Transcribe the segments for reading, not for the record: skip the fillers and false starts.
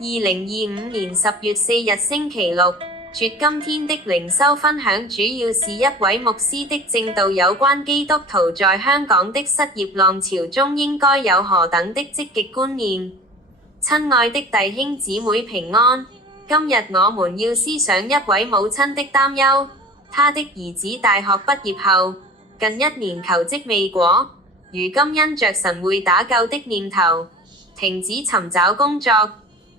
2025年10月4日星期六，絕今天的靈修分享主要是一位牧師的證道有關基督徒在香港的失業浪潮中應該有何等的積極觀念。親愛的弟兄姊妹平安，今日我們要思想一位母親的擔憂。她的兒子大學畢業後，近1年求職未果，如今因着神會打救的念頭，停止尋找工作，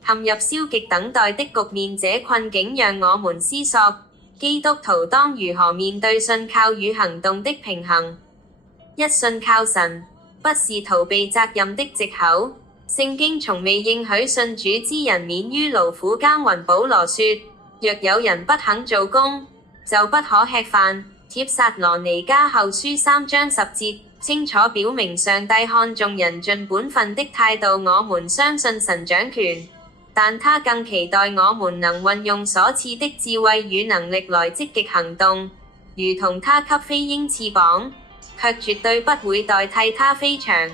陷入消極等待的局面。這困境讓我們思索，基督徒當如何面對信靠與行動的平衡。一信靠神，不是逃避責任的藉口。聖經從未應許信主之人免於勞苦耕耘。保羅說，若有人不肯做工，就不可吃飯。帖撒羅尼迦後書3章10節清楚表明上帝看重人盡本分的態度。我們相信神掌權，但他更期待我們能運用所賜的智慧與能力來積極行動，如同他給飛鷹翅膀，卻絕對不會代替他飛翔。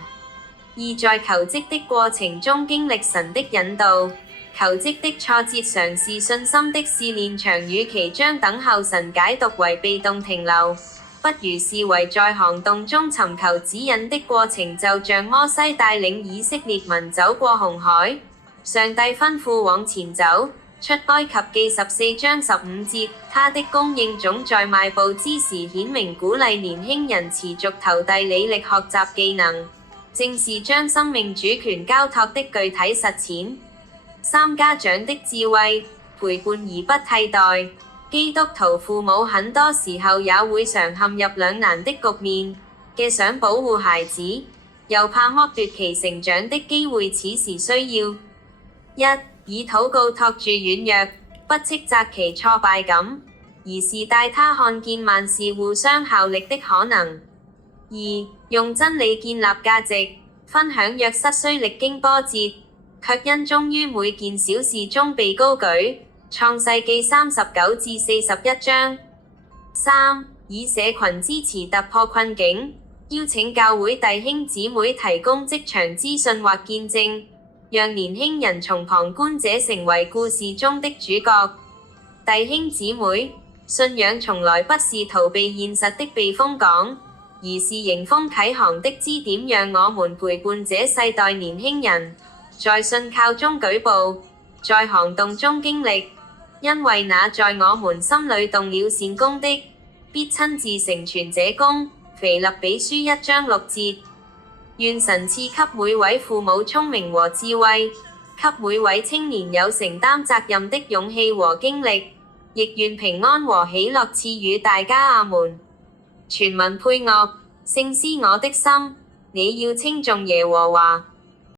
二，在求職的過程中經歷神的引導。求職的挫折常是信心的試煉場，與其將等候神解讀為被動停留，不如視為在行動中尋求指引的過程。就像摩西帶領以色列民走過紅海，上帝吩咐往前走，出埃及記14章15節，他的供應總在邁步之時顯明，鼓勵年輕人持續投遞履歷學習技能，正是將生命主權交託的具體實踐。三，家長的智慧，陪伴而不替代。基督徒父母很多時候也會常陷入兩難的局面，既想保護孩子，又怕剝奪其成長的機會。此時需要一，以禱告托住軟弱，不斥責其挫敗感，而是帶他看見萬事互相效力的可能。二，用真理建立價值，分享約瑟雖歷經波折，卻因忠於每件小事中被高舉。創世記39至41章。三，以社群支持突破困境，邀請教會弟兄姊妹提供職場資訊或見證，讓年輕人從旁觀者成為故事中的主角。弟兄姊妹，信仰從來不是逃避現實的避風港，而是迎風啟航的支點，讓我們陪伴這世代年輕人，在信靠中舉步，在行動中經歷。因為那在我們心裏動了善工的，必親自成全這工。腓立比書1章6節。願神賜給每位父母聰明和智慧，給每位青年有承擔責任的勇氣和經歷，亦願平安和喜樂賜予大家。阿們。全文配樂，聖詩。我的心，你要稱頌耶和華。